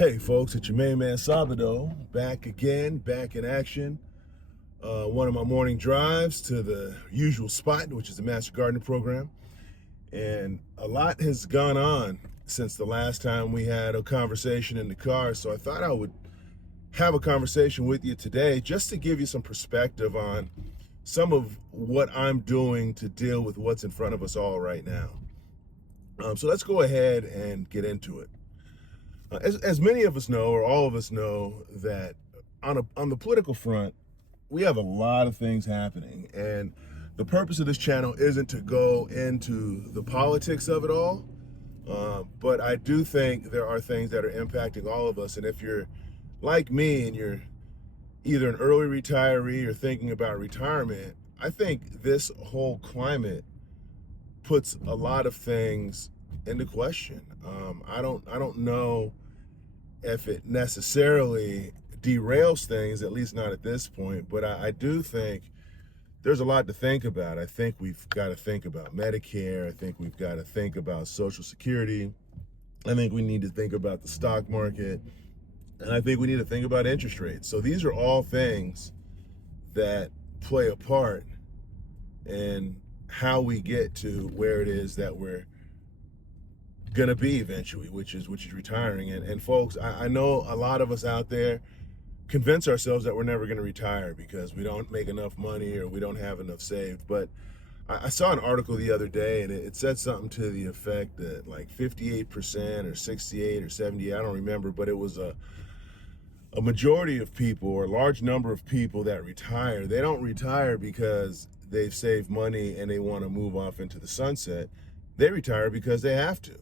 Hey folks, it's your main man Salvador, back again, back in action. One of my morning drives to the usual spot, which is the Master Gardening Program. And a lot has gone on since the last time we had a conversation in the car. So I thought I would have a conversation with you today just to give you some perspective on some of what I'm doing to deal with what's in front of us all right now. So let's go ahead and get into it. As many of us know, or all of us know, that on the political front, we have a lot of things happening, and the purpose of this channel isn't to go into the politics of it all, but I do think there are things that are impacting all of us. And if you're like me and you're either an early retiree or thinking about retirement, I think this whole climate puts a lot of things into question. I don't know if it necessarily derails things, at least not at this point, but I do think there's a lot to think about. I think we've got to think about Medicare. I think we've got to think about Social Security. I think we need to think about the stock market. And I think we need to think about interest rates. So these are all things that play a part in how we get to where it is that we're gonna be eventually, which is retiring. And folks, I know a lot of us out there convince ourselves that we're never gonna retire because we don't make enough money or we don't have enough saved. But I saw an article the other day, and it said something to the effect that like 58% or 68 or 70, I don't remember, but it was a majority of people, or a large number of people that retire, they don't retire because they've saved money and they want to move off into the sunset. They retire because they have to.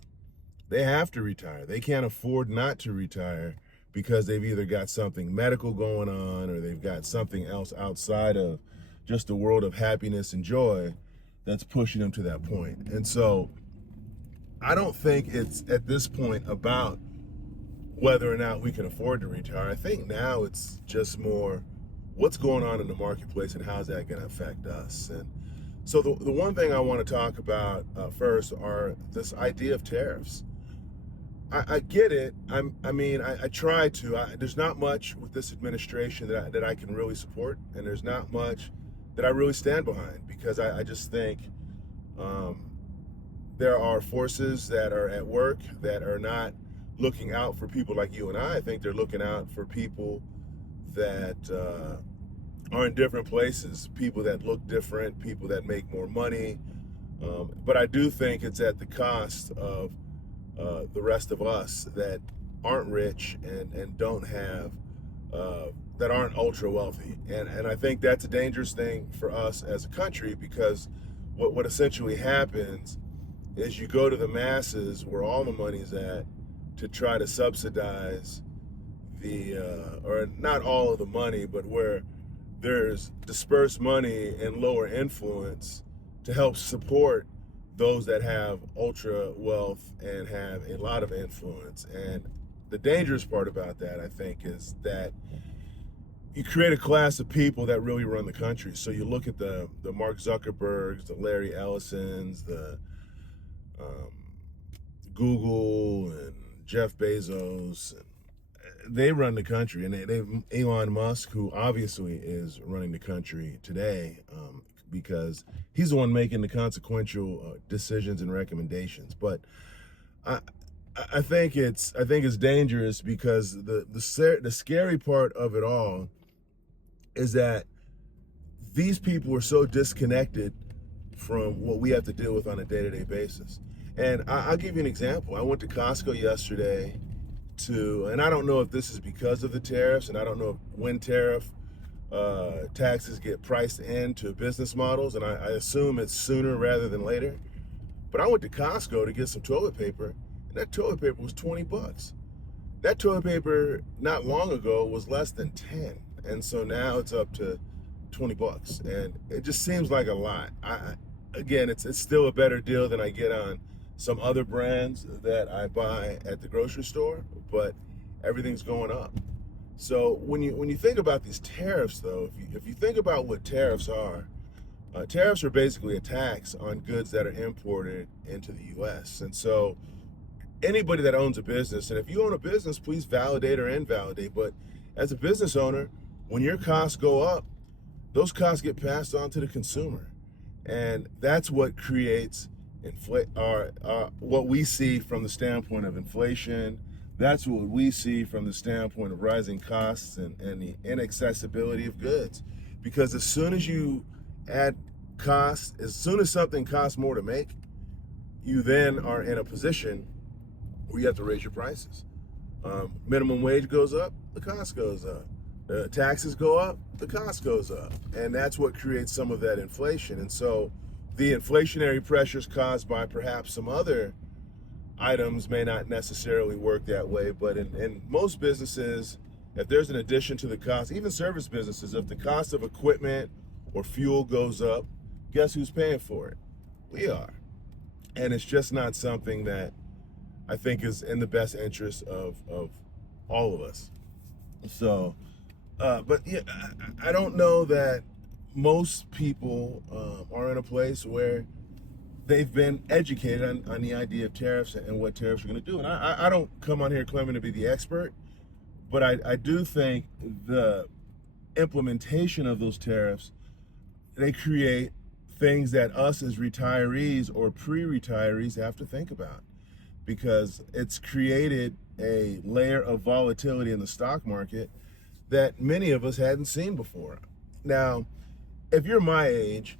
They have to retire. They can't afford not to retire because they've either got something medical going on or they've got something else outside of just a world of happiness and joy that's pushing them to that point. And so I don't think it's at this point about whether or not we can afford to retire. I think now it's just more what's going on in the marketplace and how's that going to affect us. And so the one thing I want to talk about first are this idea of tariffs. I get it. I try to. There's not much with this administration that I can really support, and there's not much that I really stand behind, because I just think there are forces that are at work that are not looking out for people like you and I. I think they're looking out for people that are in different places, people that look different, people that make more money. But I do think it's at the cost of the rest of us that aren't rich and don't have, that aren't ultra wealthy. And I think that's a dangerous thing for us as a country, because what essentially happens is you go to the masses where all the money's at to try to subsidize or not all of the money, but where there's dispersed money and lower influence to help support those that have ultra wealth and have a lot of influence. And the dangerous part about that, I think, is that you create a class of people that really run the country. So you look at the Mark Zuckerbergs, the Larry Ellisons, the Google and Jeff Bezos, and they run the country. And they have Elon Musk, who obviously is running the country today, because he's the one making the consequential decisions and recommendations. But I think it's dangerous, because the scary part of it all is that these people are so disconnected from what we have to deal with on a day-to-day basis. And I'll give you an example. I went to Costco yesterday and I don't know if this is because of the tariffs, and I don't know when taxes get priced into business models, and I assume it's sooner rather than later. But I went to Costco to get some toilet paper, and that toilet paper was 20 bucks. That toilet paper not long ago was less than 10. And so now it's up to 20 bucks. And it just seems like a lot. Again, it's still a better deal than I get on some other brands that I buy at the grocery store, but everything's going up. So when you think about these tariffs, though, if you think about what tariffs are basically a tax on goods that are imported into the U.S. And so anybody that owns a business, and if you own a business, please validate or invalidate. But as a business owner, when your costs go up, those costs get passed on to the consumer. And that's what creates what we see from the standpoint of inflation. That's what we see from the standpoint of rising costs and the inaccessibility of goods. Because as soon as you add costs, as soon as something costs more to make, you then are in a position where you have to raise your prices. Minimum wage goes up, the cost goes up. Taxes go up, the cost goes up. And that's what creates some of that inflation. And so the inflationary pressures caused by perhaps some other items may not necessarily work that way. But in most businesses, if there's an addition to the cost, even service businesses, if the cost of equipment or fuel goes up, guess who's paying for it? We are. And it's just not something that I think is in the best interest of all of us. So, but yeah, I don't know that most people are in a place where they've been educated on the idea of tariffs and what tariffs are going to do. And I don't come on here claiming to be the expert, but I do think the implementation of those tariffs, they create things that us as retirees or pre-retirees have to think about, because it's created a layer of volatility in the stock market that many of us hadn't seen before. Now, if you're my age,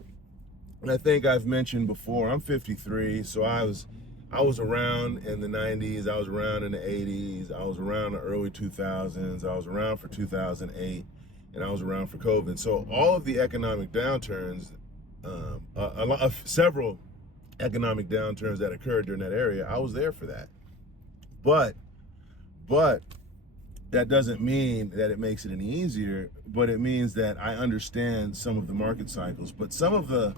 and I think I've mentioned before, I'm 53, so I was around in the 90s, I was around in the 80s, I was around in the early 2000s, I was around for 2008, and I was around for COVID. So all of the economic downturns, several economic downturns that occurred during that area, I was there for that. But that doesn't mean that it makes it any easier, but it means that I understand some of the market cycles. But some of the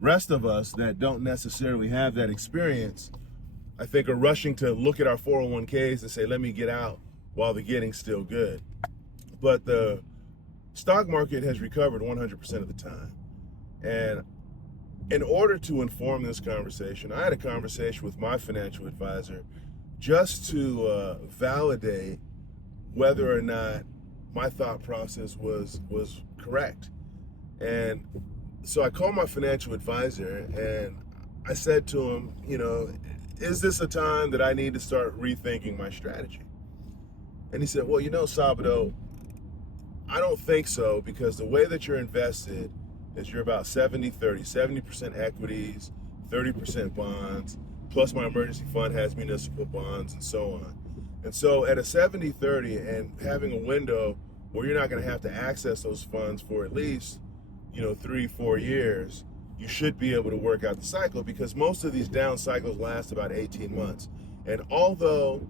rest of us that don't necessarily have that experience, I think, are rushing to look at our 401ks and say, let me get out while the getting's still good. But the stock market has recovered 100% of the time. And in order to inform this conversation, I had a conversation with my financial advisor just to validate whether or not my thought process was correct. And so I called my financial advisor and I said to him, is this a time that I need to start rethinking my strategy? And he said, well, Sabado, I don't think so, because the way that you're invested is you're about 70-30, 70% equities, 30% bonds, plus my emergency fund has municipal bonds and so on. And so at a 70-30 and having a window where you're not going to have to access those funds for at least, 3-4 years, you should be able to work out the cycle, because most of these down cycles last about 18 months. And although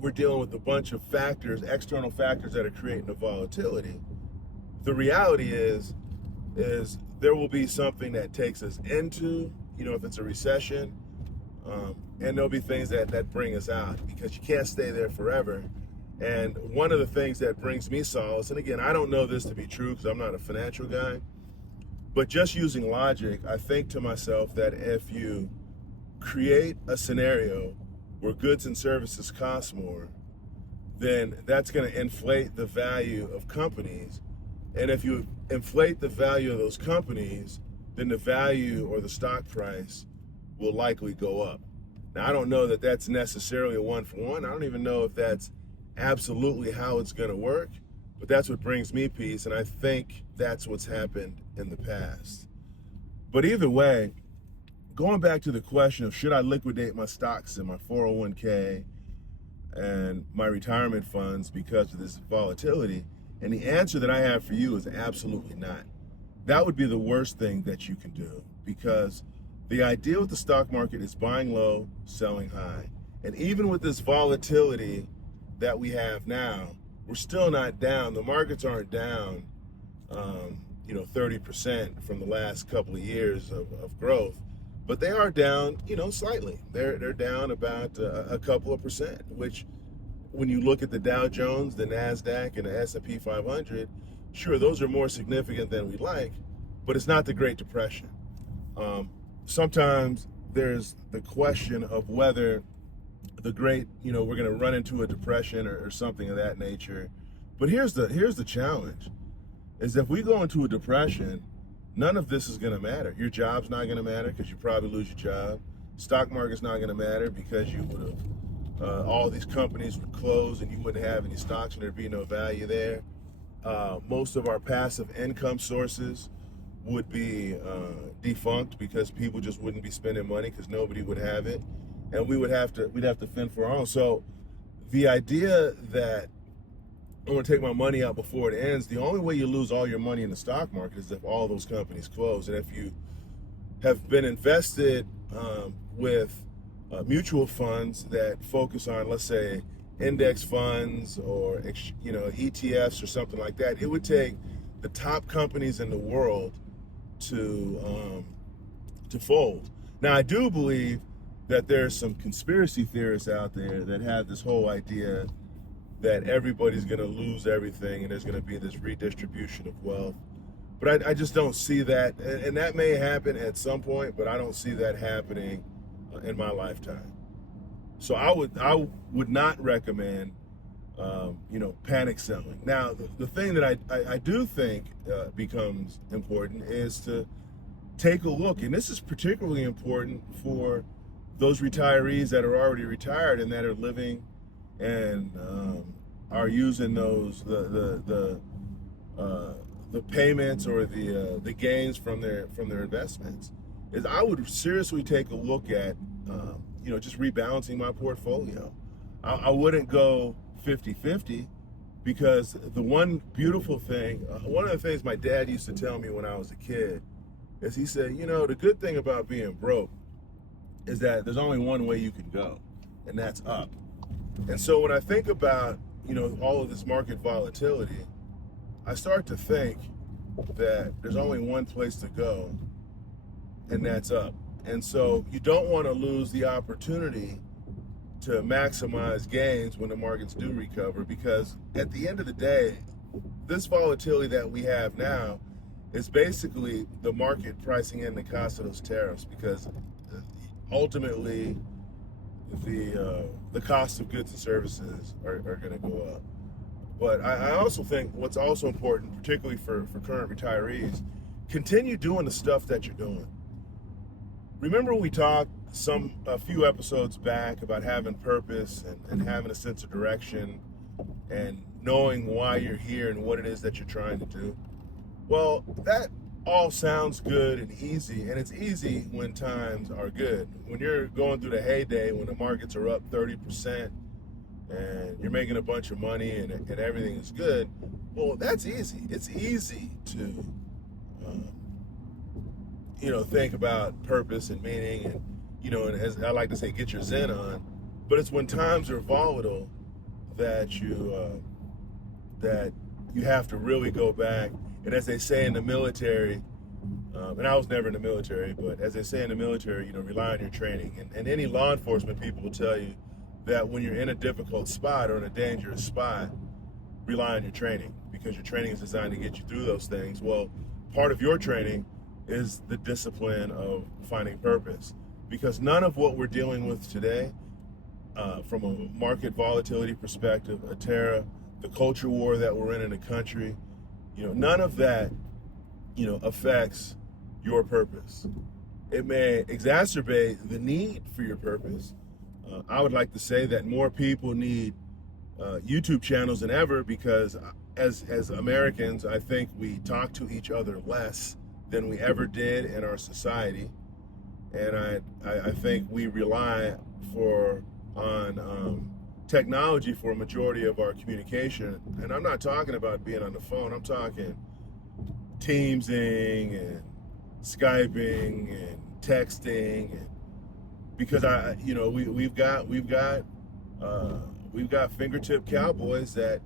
we're dealing with a bunch of factors, external factors that are creating the volatility, the reality is there will be something that takes us into, if it's a recession, and there'll be things that bring us out, because you can't stay there forever. And one of the things that brings me solace, and again, I don't know this to be true because I'm not a financial guy, but just using logic, I think to myself that if you create a scenario where goods and services cost more, then that's going to inflate the value of companies. And if you inflate the value of those companies, then the value or the stock price will likely go up. Now, I don't know that that's necessarily a one-for-one. I don't even know if that's absolutely how it's going to work, but that's what brings me peace, and I think that's what's happened in the past. But either way, going back to the question of should I liquidate my stocks and my 401k and my retirement funds because of this volatility, and the answer that I have for you is absolutely not. That would be the worst thing that you can do, because the idea with the stock market is buying low, selling high. And even with this volatility that we have now, we're still not down. The markets aren't down, 30% from the last couple of years of growth, but they are down, slightly. They're down about a couple of percent, which when you look at the Dow Jones, the NASDAQ, and the S&P 500, sure, those are more significant than we'd like, but it's not the Great Depression. Sometimes there's the question of whether the great, we're going to run into a depression or something of that nature. But here's the challenge: is if we go into a depression, none of this is going to matter. Your job's not going to matter because you probably lose your job. Stock market's not going to matter because you would have all these companies would close and you wouldn't have any stocks and there'd be no value there. Most of our passive income sources would be defunct because people just wouldn't be spending money because nobody would have it, and we'd have to fend for our own. So the idea that I'm going to take my money out before it ends, the only way you lose all your money in the stock market is if all those companies close. And if you have been invested with mutual funds that focus on, let's say, index funds or ETFs or something like that, it would take the top companies in the world to fold. Now, I do believe that there's some conspiracy theorists out there that have this whole idea that everybody's going to lose everything and there's going to be this redistribution of wealth. But I just don't see that, and that may happen at some point, but I don't see that happening in my lifetime. So I would not recommend panic selling. Now, the thing that I do think becomes important is to take a look, and this is particularly important for those retirees that are already retired and that are living and are using those the payments or the gains from their investments. Is I would seriously take a look at just rebalancing my portfolio. I wouldn't go 50-50 because the one beautiful thing, one of the things my dad used to tell me when I was a kid is he said, the good thing about being broke is that there's only one way you can go, and that's up. And so when I think about, all of this market volatility, I start to think that there's only one place to go, and that's up. And so you don't want to lose the opportunity to maximize gains when the markets do recover, because at the end of the day, this volatility that we have now is basically the market pricing in the cost of those tariffs, because ultimately the cost of goods and services are going to go up. But I also think what's also important, particularly for current retirees, continue doing the stuff that you're doing. Remember we talked a few episodes back about having purpose and having a sense of direction and knowing why you're here and what it is that you're trying to do? Well, that all sounds good and easy, and it's easy when times are good. When you're going through the heyday, when the markets are up 30% and you're making a bunch of money and everything is good, well, that's easy. It's easy to think about purpose and meaning and as I like to say, get your zen on. But it's when times are volatile that you have to really go back. And as they say in the military, and I was never in the military, but as they say in the military, rely on your training. And any law enforcement people will tell you that when you're in a difficult spot or in a dangerous spot, rely on your training, because your training is designed to get you through those things. Well, part of your training is the discipline of finding purpose, because none of what we're dealing with today, from a market volatility perspective, a tariff, the culture war that we're in the country, none of that, affects your purpose. It may exacerbate the need for your purpose. I would like to say that more people need YouTube channels than ever, because as Americans, I think we talk to each other less than we ever did in our society. And I think we rely on technology for a majority of our communication. And I'm not talking about being on the phone. I'm talking Teamsing and Skyping and texting, and because we've got fingertip cowboys that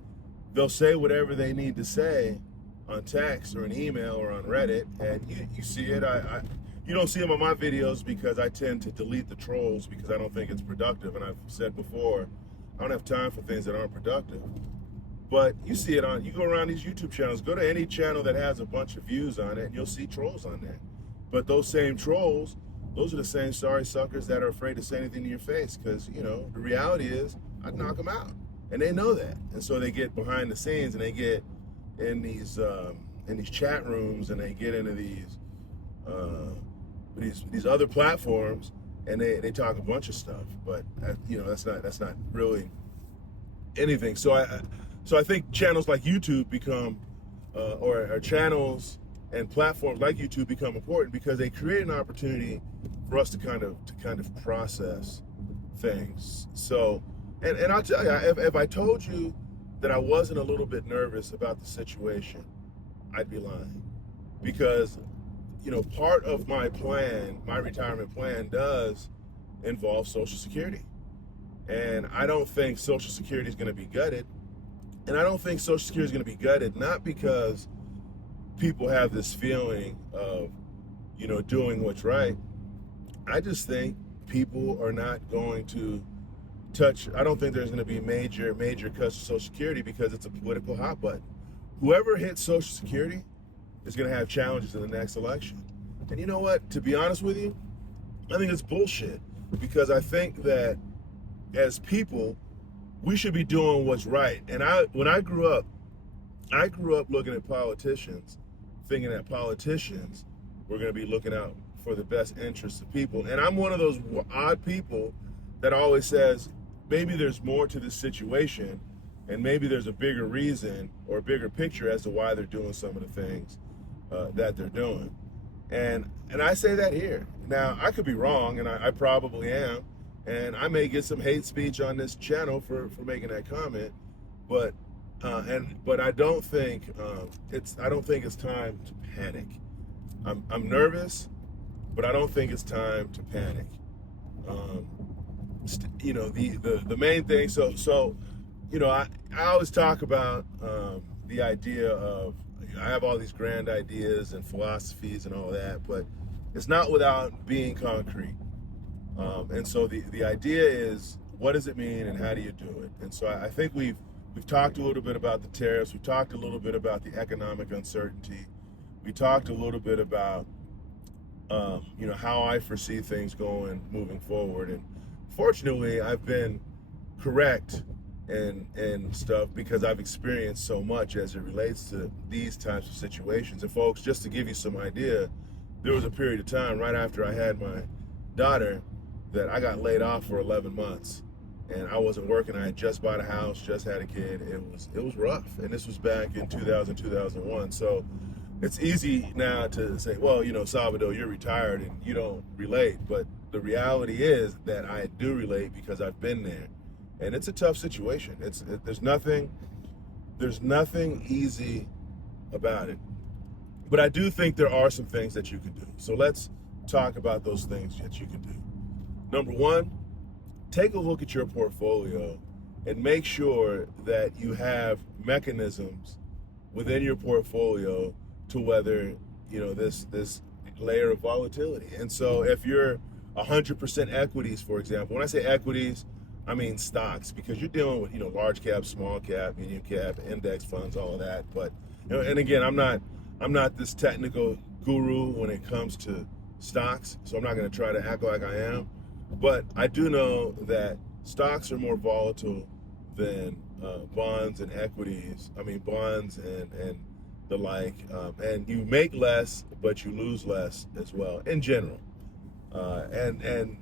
they'll say whatever they need to say on text or an email or on Reddit, and you see it. You don't see them on my videos because I tend to delete the trolls because I don't think it's productive. And I've said before, I don't have time for things that aren't productive. But you see it you go around these YouTube channels, go to any channel that has a bunch of views on it, and you'll see trolls on there. But those same trolls those are the same sorry suckers that are afraid to say anything to your face, because the reality is I'd knock them out, and they know that, and so they get behind the scenes and they get in these chat rooms, and they get into these other platforms, and they talk a bunch of stuff, but that's not really anything. So I think channels like YouTube become or channels and platforms like YouTube become important because they create an opportunity for us to kind of process things. So, and I'll tell you, if I told you that I wasn't a little bit nervous about the situation, I'd be lying, because part of my plan, my retirement plan, does involve Social Security, and I don't think Social Security is going to be gutted. And I don't think Social Security is going to be gutted, not because people have this feeling of, doing what's right. I just think people are not going to touch. I don't think there's going to be major cuts to Social Security because it's a political hot button. Whoever hits Social Security is going to have challenges in the next election. And you know what? To be honest with you, I think it's bullshit, because I think that as people, we should be doing what's right. And when I grew up looking at politicians, thinking that politicians were going to be looking out for the best interests of people. And I'm one of those odd people that always says, maybe there's more to this situation, and maybe there's a bigger reason or a bigger picture as to why they're doing some of the things that they're doing. And I say that here. Now, I could be wrong, and I probably am. And I may get some hate speech on this channel for making that comment, but I don't think it's time to panic. I'm nervous, but I don't think it's time to panic. The main thing. So I always talk about the idea of, I have all these grand ideas and philosophies and all that, but it's not without being concrete. And so the idea is, what does it mean and how do you do it? And so I think we've talked a little bit about the tariffs. We talked a little bit about the economic uncertainty. We talked a little bit about how I foresee things moving forward. And fortunately, I've been correct and stuff, because I've experienced so much as it relates to these types of situations. And folks, just to give you some idea, there was a period of time right after I had my daughter that I got laid off for 11 months, and I wasn't working. I had just bought a house, just had a kid. It was rough, and this was back in 2001. So it's easy now to say, well, Salvador, you're retired and you don't relate, but the reality is that I do relate because I've been there, and it's a tough situation. There's nothing easy about it, but I do think there are some things that you can do. So let's talk about those things that you can do. Number one, take a look at your portfolio and make sure that you have mechanisms within your portfolio to weather, this layer of volatility. And so if you're 100% equities, for example, when I say equities, I mean stocks, because you're dealing with, large cap, small cap, medium cap, index funds, all of that. But, and again, I'm not this technical guru when it comes to stocks, so I'm not going to try to act like I am. But I do know that stocks are more volatile than bonds and equities. I mean, bonds and the like. And you make less, but you lose less as well in general. And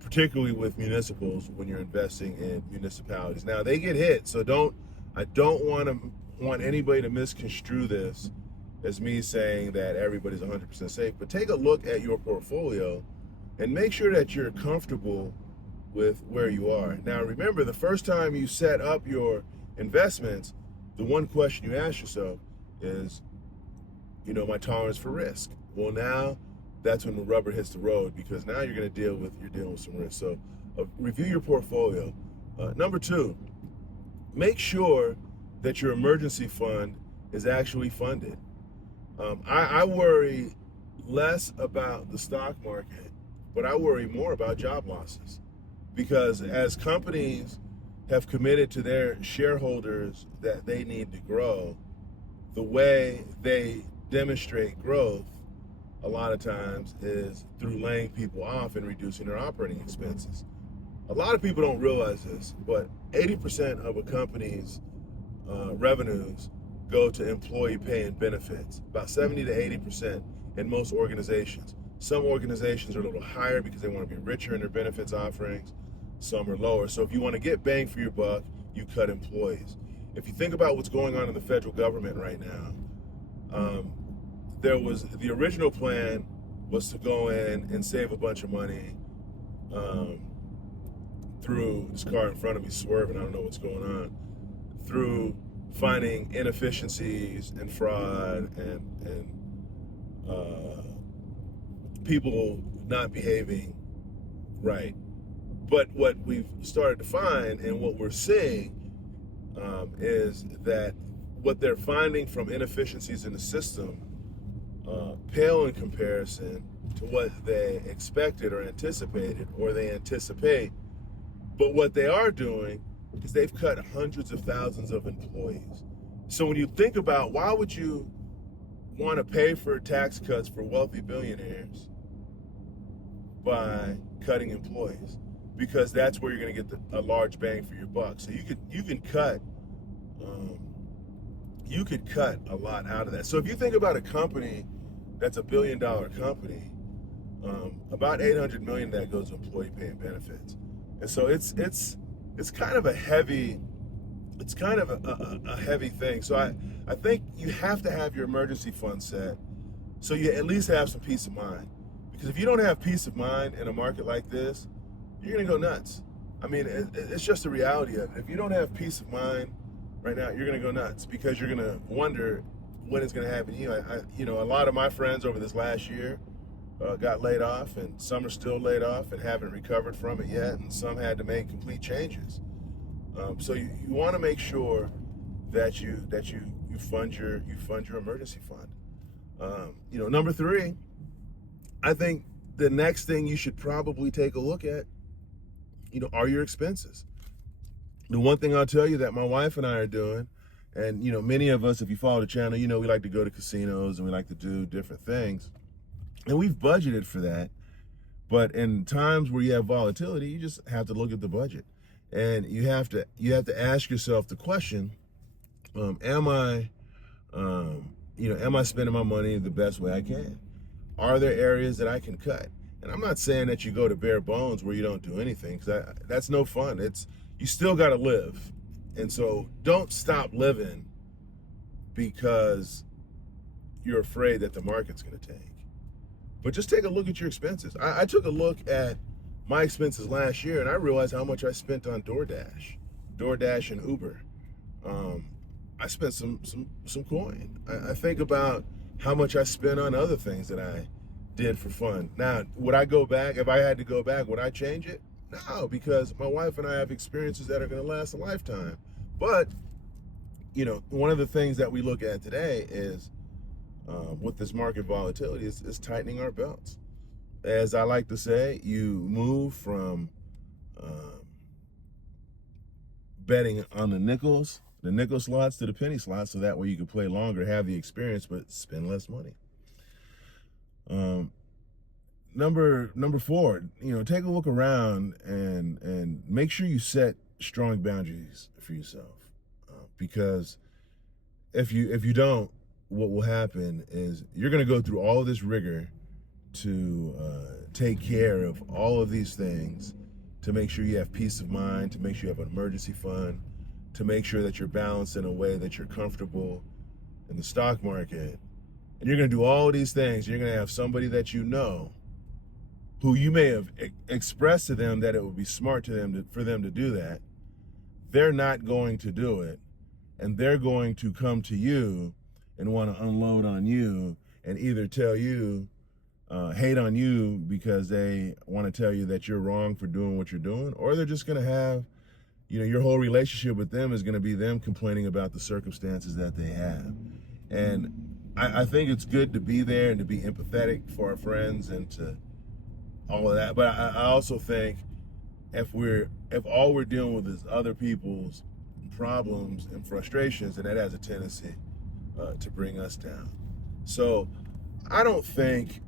particularly with municipals, when you're investing in municipalities. Now, they get hit, so I don't want anybody to misconstrue this as me saying that everybody's 100% safe. But take a look at your portfolio and make sure that you're comfortable with where you are. Now, remember, the first time you set up your investments, the one question you ask yourself is, my tolerance for risk. Well, now that's when the rubber hits the road, because now you're dealing with some risk. So review your portfolio. Number two, make sure that your emergency fund is actually funded. I worry less about the stock market, but I worry more about job losses, because as companies have committed to their shareholders that they need to grow, the way they demonstrate growth a lot of times is through laying people off and reducing their operating expenses. A lot of people don't realize this, but 80% of a company's revenues go to employee pay and benefits, about 70 to 80% in most organizations. Some organizations are a little higher because they want to be richer in their benefits offerings. Some are lower. So if you want to get bang for your buck, you cut employees. If you think about what's going on in the federal government right now, there was the original plan was to go in and save a bunch of money through this car in front of me swerving. I don't know what's going on. Through finding inefficiencies and fraud and people not behaving right. But what we've started to find and what we're seeing is that what they're finding from inefficiencies in the system pale in comparison to what they expected or anticipated, or they anticipate. But what they are doing is they've cut hundreds of thousands of employees. So when you think about why would you want to pay for tax cuts for wealthy billionaires by cutting employees? Because that's where you're going to get a large bang for your buck. So you could cut a lot out of that. So if you think about a company that's $1 billion company, about 800 million of that goes to employee pay and benefits. And so it's kind of a heavy thing. So I think you have to have your emergency fund set so you at least have some peace of mind. Because if you don't have peace of mind in a market like this, you're gonna go nuts. I mean, it's just the reality of it. If you don't have peace of mind right now, you're gonna go nuts because you're gonna wonder when it's gonna happen to you. A lot of my friends over this last year got laid off, and some are still laid off and haven't recovered from it yet, and some had to make complete changes. So you want to make sure that you fund your emergency fund. Number 3, I think the next thing you should probably take a look at, are your expenses. The one thing I'll tell you that my wife and I are doing, and many of us, if you follow the channel, we like to go to casinos and we like to do different things. And we've budgeted for that. But in times where you have volatility, you just have to look at the budget. And you have to ask yourself the question, am I spending my money the best way I can? Are there areas that I can cut? And I'm not saying that you go to bare bones where you don't do anything, because that's no fun. You still got to live. And so don't stop living because you're afraid that the market's going to tank. But just take a look at your expenses. I took a look at my expenses last year, and I realized how much I spent on DoorDash and Uber. I spent some coin. I think about how much I spent on other things that I did for fun. Now, would I go back? If I had to go back, would I change it? No, because my wife and I have experiences that are going to last a lifetime. But, one of the things that we look at today is, with this market volatility, is tightening our belts. As I like to say, you move from betting on the nickel slots to the penny slots, so that way you can play longer, have the experience, but spend less money. Number 4, take a look around and make sure you set strong boundaries for yourself, because if you don't, what will happen is you're going to go through all of this rigor to take care of all of these things, to make sure you have peace of mind, to make sure you have an emergency fund, to make sure that you're balanced in a way that you're comfortable in the stock market. And you're going to do all of these things. You're going to have somebody that who you may have expressed to them that it would be smart for them to do that. They're not going to do it. And they're going to come to you and want to unload on you and either tell you, hate on you because they want to tell you that you're wrong for doing what you're doing, or they're just going to have, your whole relationship with them is going to be them complaining about the circumstances that they have. And I think it's good to be there and to be empathetic for our friends and to all of that. But I also think if all we're dealing with is other people's problems and frustrations, then that has a tendency to bring us down. So I don't think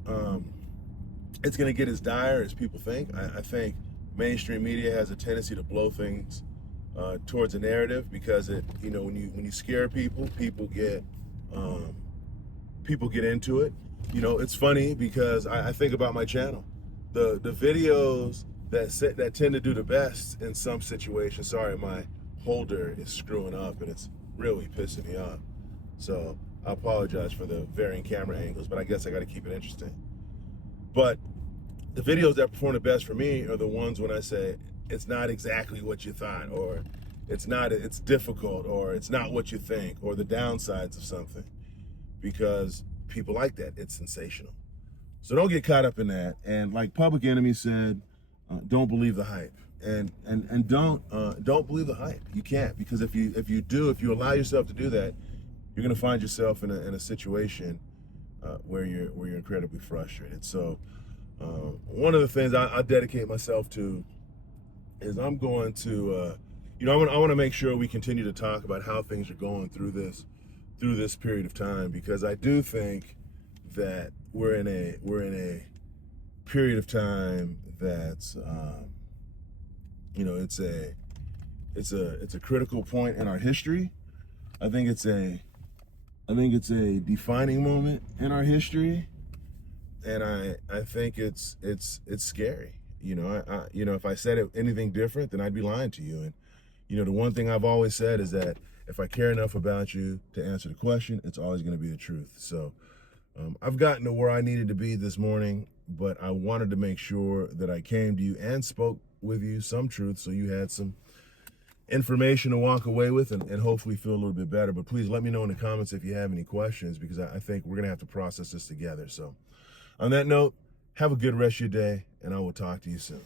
it's going to get as dire as people think. I think mainstream media has a tendency to blow things towards a narrative because when you scare people, people get into it. It's funny because I think about my channel, the videos that tend to do the best in some situations. Sorry, my holder is screwing up and it's really pissing me off. So I apologize for the varying camera angles, but I guess I got to keep it interesting. But the videos that perform the best for me are the ones when I say it's not exactly what you thought, or it's difficult, or it's not what you think, or the downsides of something, because people like that. It's sensational. So don't get caught up in that. And like Public Enemy said, don't believe the hype, and don't believe the hype. You can't, because if you allow yourself to do that, you're going to find yourself in a situation where you're incredibly frustrated. So one of the things I dedicate myself to is I'm going to I want to make sure we continue to talk about how things are going through this period of time, because I do think that we're in a period of time that's it's a critical point in our history. I think it's a defining moment in our history, and I think it's scary. If I said anything different, then I'd be lying to you. And the one thing I've always said is that if I care enough about you to answer the question, it's always going to be the truth. So I've gotten to where I needed to be this morning, but I wanted to make sure that I came to you and spoke with you some truth, so you had some information to walk away with and hopefully feel a little bit better. But please let me know in the comments if you have any questions, because I think we're going to have to process this together. So on that note, have a good rest of your day, and I will talk to you soon.